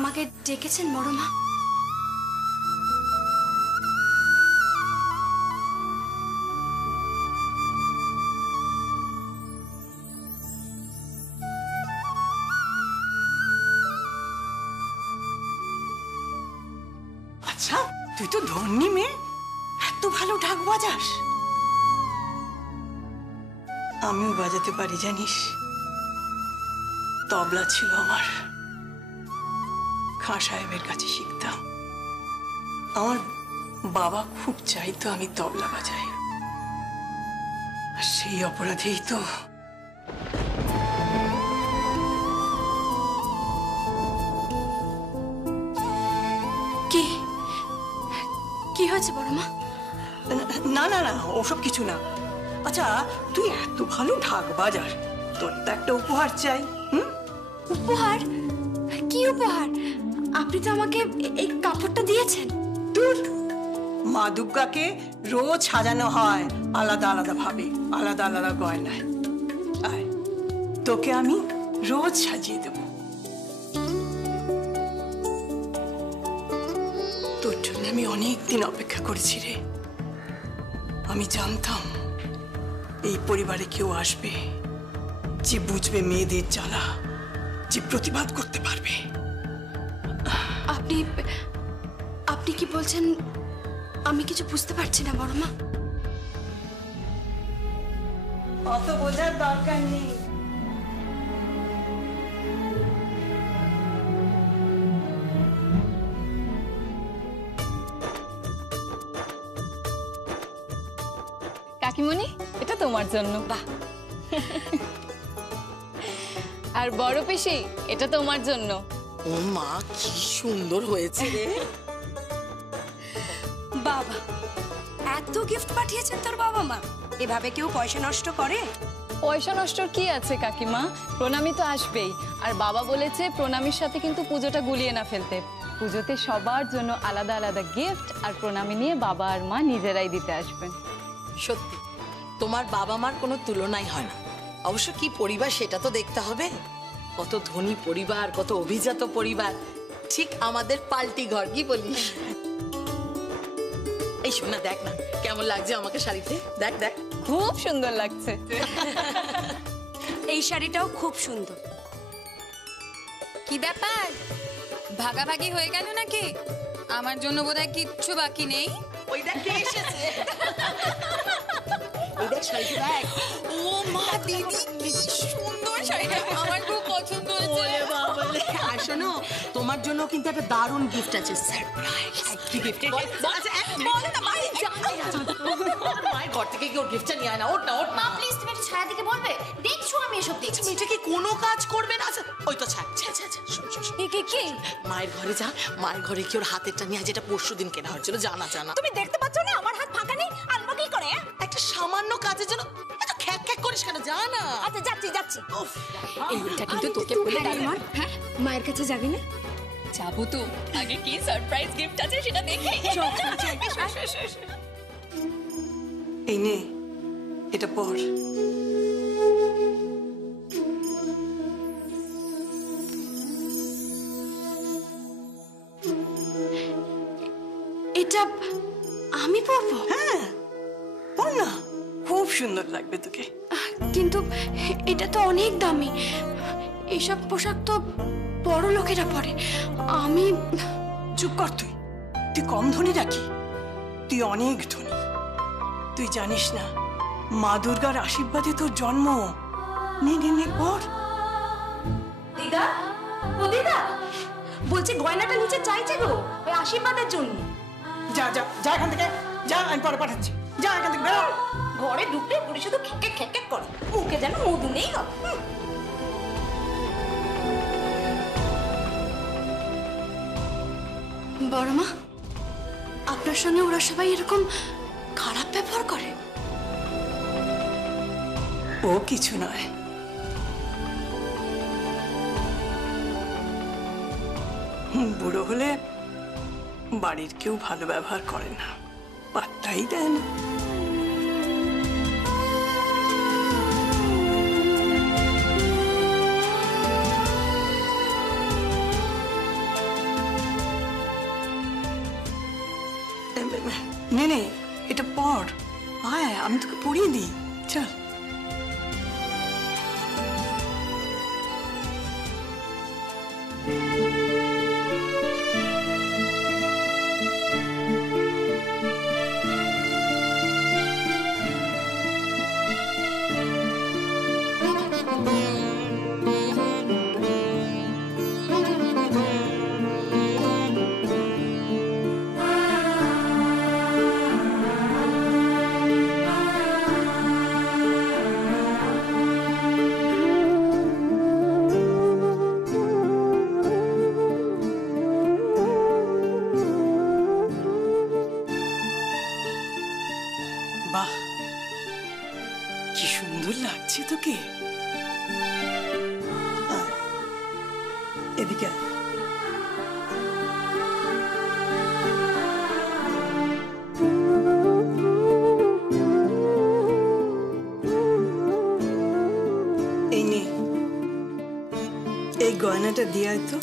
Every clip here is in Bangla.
আমাকে ডেকেছেন বড় মা? আচ্ছা, তুই তো ধন্যি মেয়ে, এত ভালো ঢাক বাজাস। আমিও বাজাতে পারি জানিস। তবলা ছিল আমার, খাঁ সাহেবের কাছে শিখতাম। আমার বাবা খুব চাইতো আমি তবলা বাজাই, আর সেই অপরাধেই তো কি হয়েছে বড় মা? না না না, ওসব কিছু না। আচ্ছা, তুই এত ভালো ঢাক বাজাস, তোর তো একটা উপহার চাই। উপহার? কি উপহার? আপনি তো আমাকে এই কাপড়টা দিয়েছেন। দূর, মা দুর্গাকে রোজ সাজানো হয় আলাদা আলাদা ভাবে, আলাদা আলাদা গয়নায়। আয়, তোকে আমি রোজ সাজিয়ে দেব। তোর জন্য আমি অনেক দিন অপেক্ষা করেছি রে। আমি জানতাম এই পরিবারে কেউ আসবে যে বুঝবে মেয়েদের জ্বালা, যে প্রতিবাদ করতে পারবে। আপনি আপনি কি বলছেন? আমি কিছু বুঝতে পারছি না বড় মা। অত বোঝার দরকার নেই। কাকিমণি, এটা তোমার জন্য। বাহ। আর বড় পিসি, এটা তোমার জন্য। ও মা, কি সুন্দর হয়েছে রে। বাবা, এত গিফট পাঠিয়েছেন তোর বাবা মা? এভাবে কেউ পয়সা নষ্ট করে? পয়সা নষ্টর কি আছে কাকিমা, প্রণামী তো আসবেই। আর বাবা বলেছে প্রণামীর সাথে কিন্তু পুজোটা গুলিয়ে না ফেলতে। পুজোতে সবার জন্য আলাদা আলাদা গিফট আর প্রণামী নিয়ে বাবা আর মা নিজেরাই দিতে আসবেন। সত্যি তোমার বাবা মার কোনো তুলনাই হয় না। অবশ্য কি পরিবার সেটা তো দেখতে হবে। কত ধনী পরিবার, কত অভিজাত পরিবার, ঠিক আমাদের পাল্টি ঘর, কি বলিস? এই শোনা, দেখ না কেমন লাগছে আমাকে শাড়িতে। দেখ দেখ, খুব সুন্দর লাগছে। এই শাড়িটাও খুব সুন্দর। কি ব্যাপার, ভাগাভাগি হয়ে গেল নাকি? আমার জন্য বোধহয় কিচ্ছু বাকি নেই। ওই দেখ কে এসেছে। এই দেখ শাড়িটা দেখ। ও মা, দিদি কি সুন্দর শাড়িটা, আমার খুব পছন্দ হয়েছে। ওরে বাবা রে, আর শোনো, তোমার জন্য কিন্তু একটা দারুণ গিফট আছে, সারপ্রাইজ। কি গিফট? আচ্ছা বল না ভাই, জানি না। মায়ের ঘর থেকে কি ওর গিফটটা নিয়ে আয় না। ওঠ না, ওঠ না। প্লিজ তুমি একটু ছায়া থেকে বলবে? দেখছো আমি এসব দেখছি। এটা কি কোনো কাজ করবে না? আচ্ছা ওই তো ছাড় ছাড় ছাড়। কি মায়ের ঘরে যা, মায়ের ঘরে কি ওর হাতেরটা নিয়ে, যেটা পরশুদিন কেনা হয়েছিল। জানা জানা তুমি দেখতে পাচ্ছ না আমার হাত ফাঁকা নেই? আনবো কি করে? একটা সামান্য কাজের জন্য এত খ্যাক খ্যাক করিস কেন? জানা। আচ্ছা যাচ্ছি। এইটা কিন্তু তোকে বলে দাঁড়ান। হ্যাঁ, মায়ের কাছে যাবি না? যাবো তো, আগে কি সারপ্রাইজ গিফট আছে সেটা দেখে। এই নে, এটা পর। এটা আমি পরবো? হ্যাঁ, পর না, খুব সুন্দর লাগবে তোকে। কিন্তু এটা তো অনেক দামি। এইসব পোশাক তো বড় লোকেরা পরে। আমি। চুপ কর তুই, তুই কম ধনী নাকি? তুই অনেক ধনী। তুই জানিস না, মা দুর্গার আশীর্বাদে তোর জন্ম। নে নে নে, পর। দিদা, ও দিদা, বলছি গয়নাটা নিচে চাইছে গো, ওই আশীর্বাদের জন্য। যা যা যা এখান থেকে, যা, আমি পরে পাঠাচ্ছি। যা এখান থেকে, বেরো। ঘরে ঢুকলে পুরো শুধু খেকে খেকে করে, মুখে যেন মধু নেই। বড় মা, আপনার সঙ্গে ওরা সবাই এরকম খারাপ ব্যবহার করে? ও কিছু নয়। বুড়ো হলে বাড়ির কেউ ভালো ব্যবহার করে না, পাত্তাই দেয় না। নে নে, এটা পড়। আয়, আমি তোকে পড়িয়ে দিই, চল। বাহ, কি সুন্দর লাগছে তোকে। আয়, এদিকে আয়। এই নে, এই গয়নাটা দিয়ে আয় তো।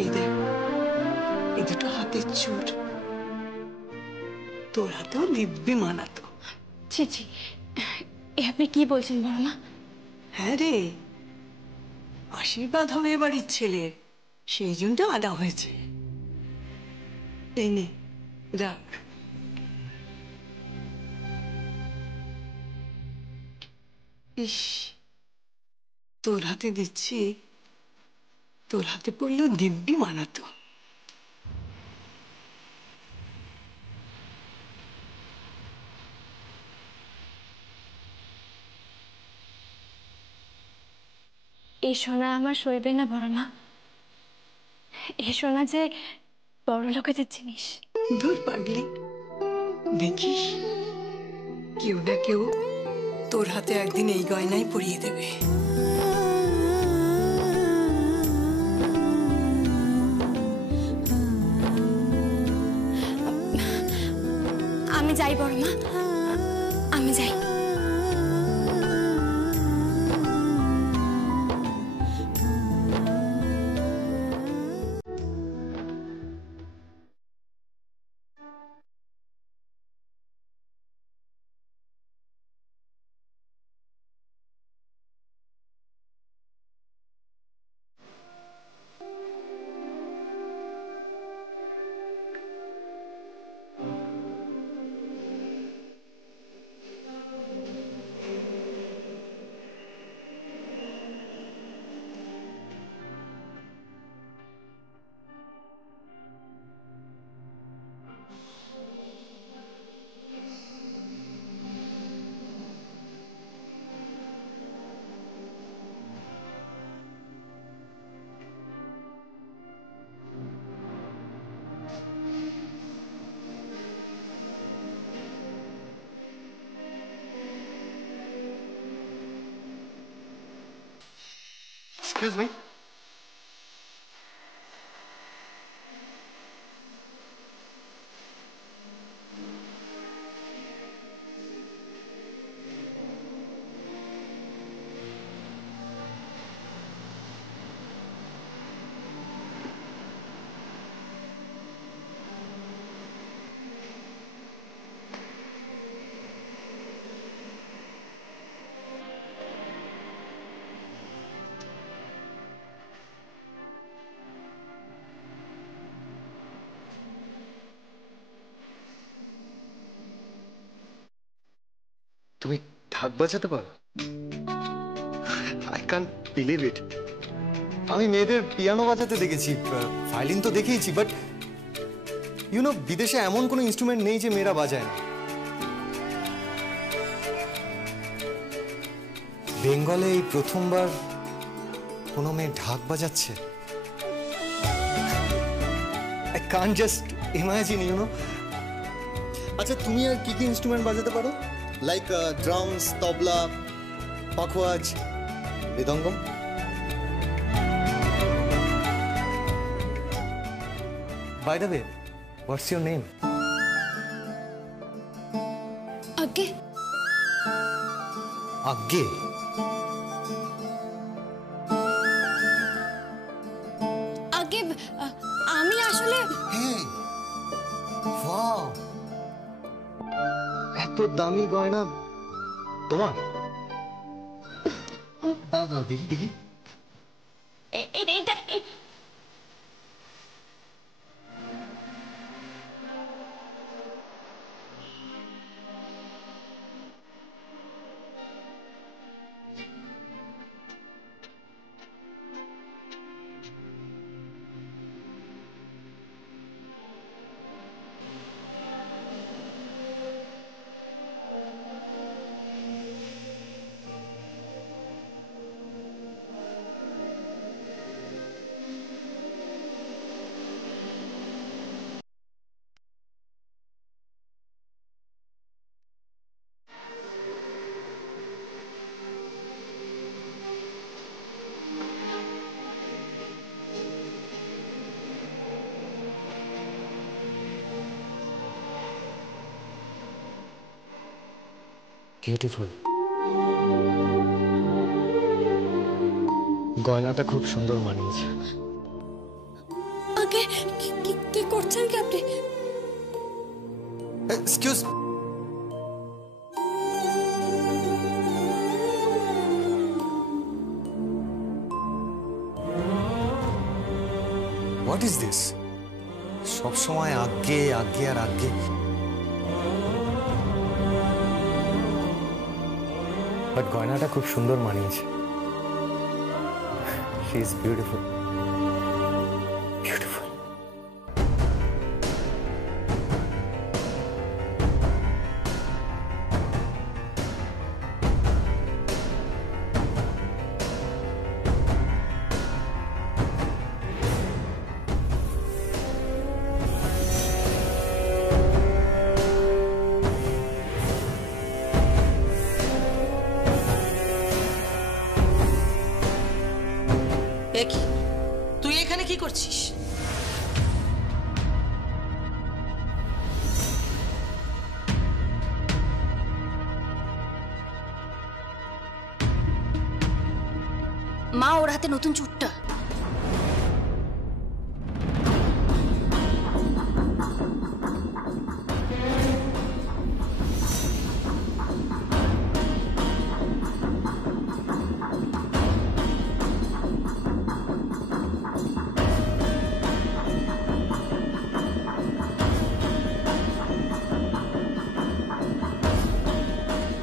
এই দেখ, এই দুটো হাতের চুর তোর হাতেও দিব্যি মানাতো। ছি ছি, এ আপনি কি বলছেন বড় মা? হ্যাঁ রে, আশীর্বাদ হবে এবারের ছেলের, সেই জন্য আনা হয়েছে। এই নে, রাখ। ইস, তোর হাতে দিচ্ছি, তোর হাতে পড়লেও দিব্যি মানাতো। এই সোনা আমার সইবে না বড় মা। এই সোনা যে বড় লোকেদের জিনিস। ধুর পাগলি, দেখিস কেউ না কেউ তোর হাতে একদিন এই গয়নাই পরিয়ে দেবে। আমি যাই বড় মা, আমি যাই। Excuse me. তুমি ঢাক বাজাতে পারো? I can't believe it. আমি মেয়েদের পিয়ানো বাজাতে দেখেছি, ভায়োলিন তো দেখেইছি, বাট বিদেশে এমন কোনো ইনস্ট্রুমেন্ট নেই যে মেয়েরা বাজায় না। বেঙ্গলে এই প্রথমবার কোনো মেয়ে ঢাক বাজাচ্ছে। আই কান্ট জাস্ট ইমাজিন, আচ্ছা, তুমি আর কি কি ইনস্ট্রুমেন্ট বাজাতে পারো? Like drums, tabla, pakhawaj, mridangam? By the way, what's your name? আগে আজ্ঞে? আগে এত দামি গয়না তোমার? দাও দাও দেখি দেখি। বিউটিফুল। গয়নাটা খুব সুন্দর মানিয়েছে। আগে কি করছেন কি আপনি? Excuse, what is this? সব সময় আগে আগে আর আগে। বাট গয়নাটা খুব সুন্দর মানিয়েছে। She is beautiful, beautiful. কি তুই এখানে কি করছিস? মা, ওর হাতে নতুন চুটটা।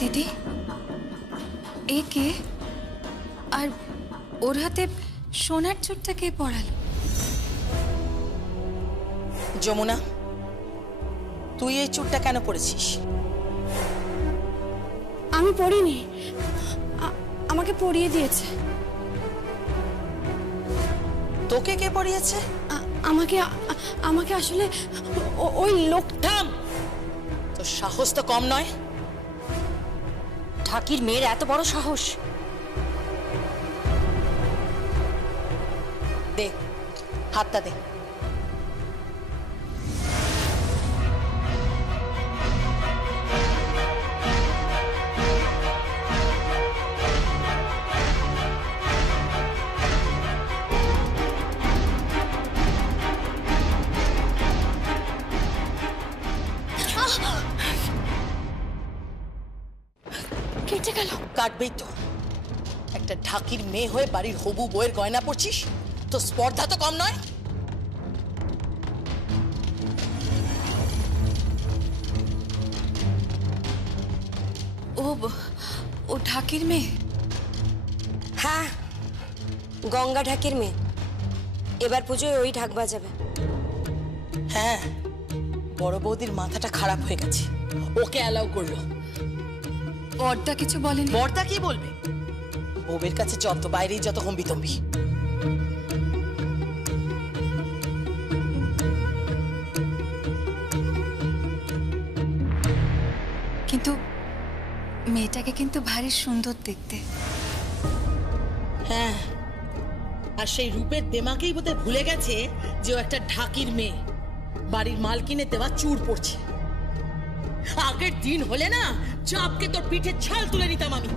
দিদি, এ কে? আর ওর হাতে সোনার চুটটা কে পরালো? যমুনা, তুই এই চুটটা কেন পরেছিস? আমি পড়িনি, আমাকে পরিয়ে দিয়েছে। তোকে কে পরিয়েছে? আমাকে আসলে ওই লোকটা। তোর সাহস তো কম নয়। ঠাকির মেয়ের এত বড় সাহস! দে হাতটা দে। কেটে গেল। কাটবেই তো। একটা ঢাকির মেয়ে হয়ে বাড়ির হবু বউয়ের গয়না পরছিস, তো স্পর্ধা তো কম নয়। ও ঢাকির মেয়ে? হ্যাঁ, গঙ্গা ঢাকের মেয়ে। এবার পুজোয় ওই ঢাক বাজাবে। হ্যাঁ, বড় বৌদির মাথাটা খারাপ হয়ে গেছে, ওকে অ্যালাউ করলো। বড়দা কিছু বলেন? বড়দা কি বলবে? বউয়ের কাছে যত বাইরেই যত হম্বিতম্বি। কিন্তু মেয়েটাকে কিন্তু ভারী সুন্দর দেখতে। হ্যাঁ, আর সেই রূপের দেমাকেই বোধহয় ভুলে গেছে যে ও একটা ঢাকির মেয়ে, বাড়ির মালকিনের দেওয়া চুর পড়ছে। আগের দিন হলে না চাপকে তোর পিঠে ছাল তুলে নিতাম আমি।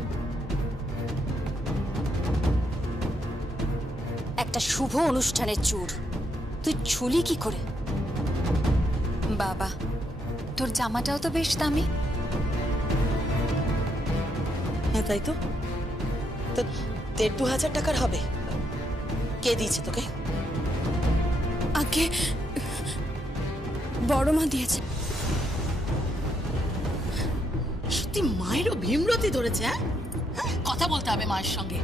একটা শুভ অনুষ্ঠানের চুর তুই ছুলি কি করে? বাবা, তোর জামাটাও তো বেশ দামি। হ্যাঁ তাই তো। তো 1,500 টাকার হবে? কে দিয়েছে তোকে? আগে বড় মা দিয়েছে। সত্যি মায়েরও ভীমরতি ধরেছে। হ্যাঁ, কথা বলতে হবে মায়ের সঙ্গে।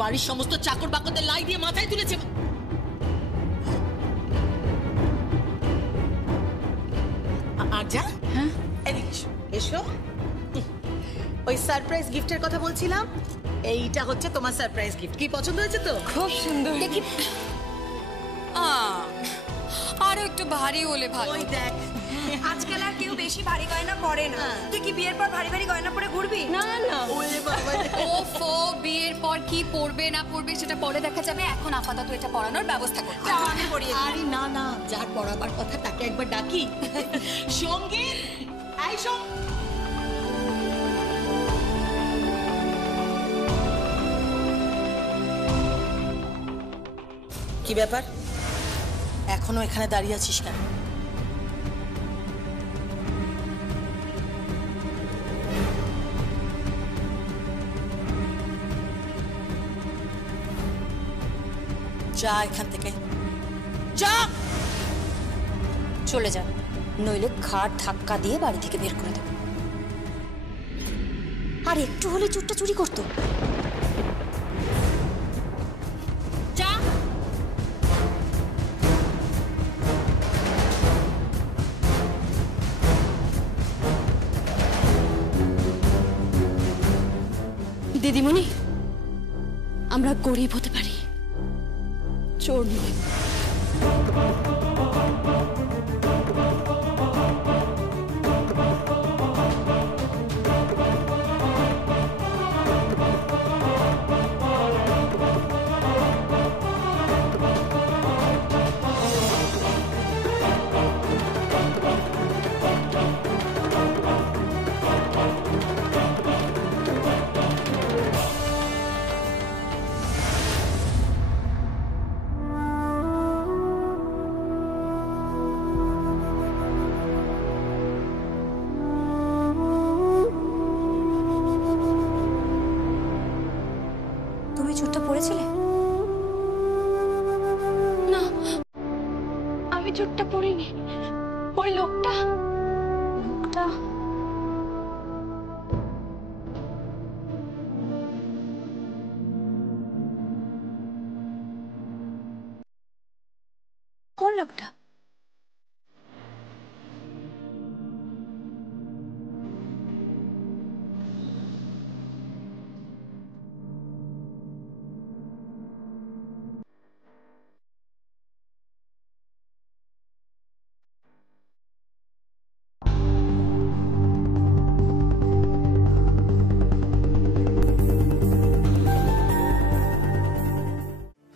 বাড়ির সমস্ত চাকর বাকরদের লাই দিয়ে মাথায় তুলেছে। আর যা, হ্যাঁ এদিকে এসো, এসো। ওই সারপ্রাইজ গিফটের কথা বলছিলাম, এইটা হচ্ছে তোমার সারপ্রাইজ গিফট। কি পছন্দ হয়েছে তো? খুব সুন্দর। দেখি আরো একটু ভারী হলে ভালো। ওই দেখ, আজকাল আর কেউ বেশি ভারী গয়না পরে না। তুই কি বিয়ের পর ভারী ভারী গয়না পরে ঘুরবি? না না, ওরে বাবা, ওফো, বিয়ের পর কি পরবে না পরবে সেটা পরে দেখা যাবে। এখন আপাতত এটা পরানোর ব্যবস্থা করতে হবে। আমি পরিয়ে দিই। আরে না না, যার পড়াবার কথা তাকে একবার ডাকি। সঙ্গীত, আই সঙ্গ। কি ব্যাপার, এখনো এখানে দাঁড়িয়ে আছিস কেন? যা এখান থেকে, যা। চলে যা, নইলে ঘাট ধাক্কা দিয়ে বাড়ি থেকে বের করে দেবো। আর একটু হলে চুরটা চুরি করতো। যা। দিদিমণি, আমরা গরিব হতে পারি, চোর নয়। তুমি চুরটা পড়েছিলে? না, আমি চোরটা পড়িনি। ওই লোকটা কোন লোকটা?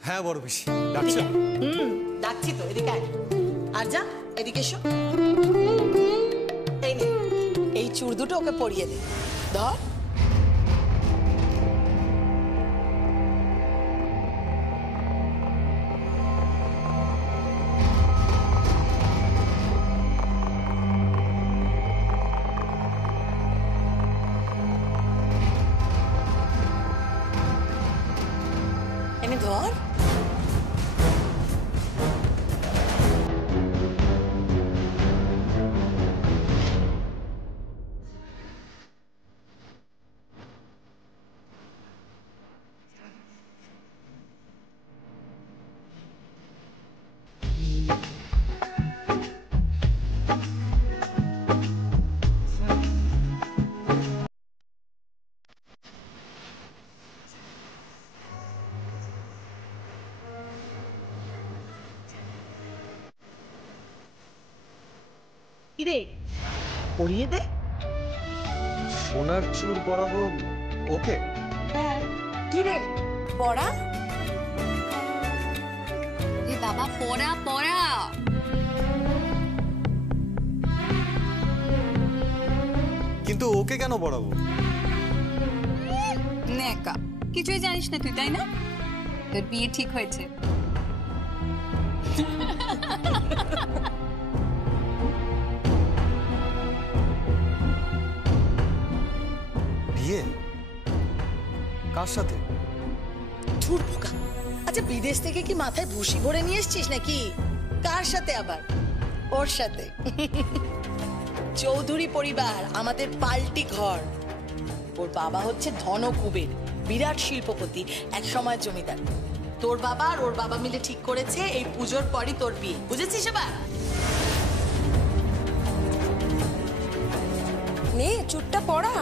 হ্যাঁ বড় পিসি, ডাকছেন? ডাকছি তো, এদিকে আয়। আর যা, এদিকে এসো। এই নে, এই চুড় দুটো ওকে পরিয়ে দে। ধর। এনে ধর। কিরে, পরিয়ে দে। সোনার চুর পরাবো ওকে? হ্যাঁ। কিরে, পড়া? এ বাবা, পড়া পড়া। কিন্তু ওকে কেন পরাবো? নেকা, কিছুই জানিস না তুই, তাই না? তোর বিয়ে ঠিক হয়েছে। বিয়ে? কার সাথে? ধুর বোকা। আচ্ছা বিদেশ থেকে কি মাথায় ভুসি ভরে নিয়ে এসছিস নাকি? কার সাথে আবার? ওর সাথে। চৌধুরী পরিবার, আমাদের পাল্টি ঘর। ওর বাবা হচ্ছে ধনকুবের, বিরাট শিল্পপতি, এক সময় জমিদার। তোর বাবা আর ওর বাবা মিলে ঠিক করেছে এই পুজোর পরই তোর বিয়ে, বুঝেছিস এবার? নে চুটটা পড়া।